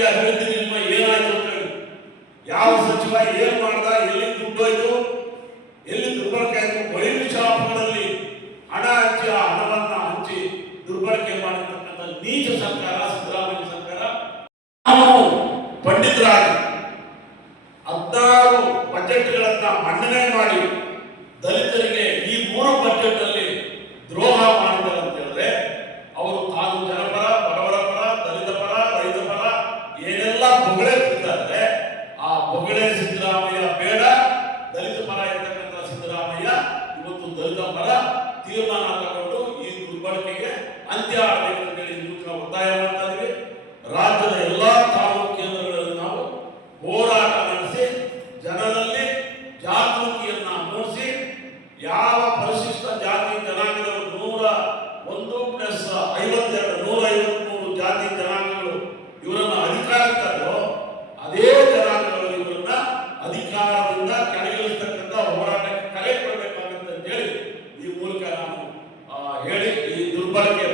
ರಾಜಕೀಯ ಅಭಿವೃದ್ಧಿ ನಿಮ್ಮ ಏನಾಯ್ತು ಅಂತ ಹೇಳಿ, ಯಾವ ಸಚಿವ ಏನ್ ಮಾಡ್ದ, ಎಲ್ಲಿ ದುಡ್ಡು ಹೋಯ್ತು, ಎಲ್ಲಿ ದುರ್ಬಳಕೆ ಆಯ್ತು, ಬಯಲು ಶಾಪಗಳಲ್ಲಿ ಹಣ ಹಂಚಿ ಆ ಹಣವನ್ನ ಹಂಚಿ ದುರ್ಬಳಕೆ ಮಾಡಿರ್ತಕ್ಕಂಥ ನೀಚ ಸರ್ಕಾರ ಸಿದ್ದರಾಮಯ್ಯ ಸರ್ಕಾರ. ನಾವು ಪಂಡಿತರಾಗಿ 16 ಬಜೆಟ್ಗಳನ್ನ ಮನ್ನಣೆ ಮಾಡಿ ದಲಿತರಿಗೆ ಈ 3 ಬಜೆಟ್ ಅಲ್ಲಿ ದ್ರೋಹ ಮಾಡಿದ್ದಾರೆ ಅಂತ ಹೇಳಿದ್ರೆ, ಅವರು ತಾನು ಜನಪರ, ಬಡವರ ಪರ, ದಲಿತ ಪರ, ರೈತ ಪರ ಏನೆಲ್ಲ ಬೊಗಳೆ ಬಿಡ್ತಾರೆ, ಆ ಬೊಗಳೆ ಸಿದ್ದರಾಮಯ್ಯ ಬೇಡ, ದಲಿತ ಪರ ಇರ್ತಕ್ಕಂಥ ಸಿದ್ದರಾಮಯ್ಯ ಇವತ್ತು ದಲಿತ ಪರ ತೀರ್ಮಾನ ತಗೊಂಡು ಈ ದುರ್ಬಳಕೆಗೆ ಅಂತ್ಯ ಆಗಬೇಕು ಅಂತ ಹೇಳಿ ನಾವು ಒತ್ತಾಯ ಮಾಡ್ತಾ ಇದ್ದೀವಿ. ರಾಜ್ಯದ ಎಲ್ಲಾ ತಾಲೂಕು ಕೇಂದ್ರಗಳಲ್ಲಿ ನಾವು ಹೋರಾಟ ನಡೆಸಿ ಜನರಲ್ಲಿ ಜಾಗೃತಿಯನ್ನ ಮೂಡಿಸಿ, ಯಾವ ಪರಿಶಿಷ್ಟ ಜಾತಿ ಜನಾಂಗದವರು 101+52 ಜಾತಿ ಜನಾಂಗಗಳು ಇವರನ್ನ ಅಧಿಕಾರಕ್ಕೋ ಅದೇ ಜನಾಂಗಗಳು ಇವರನ್ನ ಅಧಿಕಾರದಿಂದ ಕೆಳಗಿಳಿಸ್ತಕ್ಕಂಥ ಹೋರಾಟಕ್ಕೆ ಕರೆ ಕೊಡಬೇಕಾಗುತ್ತೆ ಅಂತ ಹೇಳಿ ಈ ಮೂಲಕ ನಾನು ಹೇಳಿ ಈ ದುರ್ಬಳಕೆ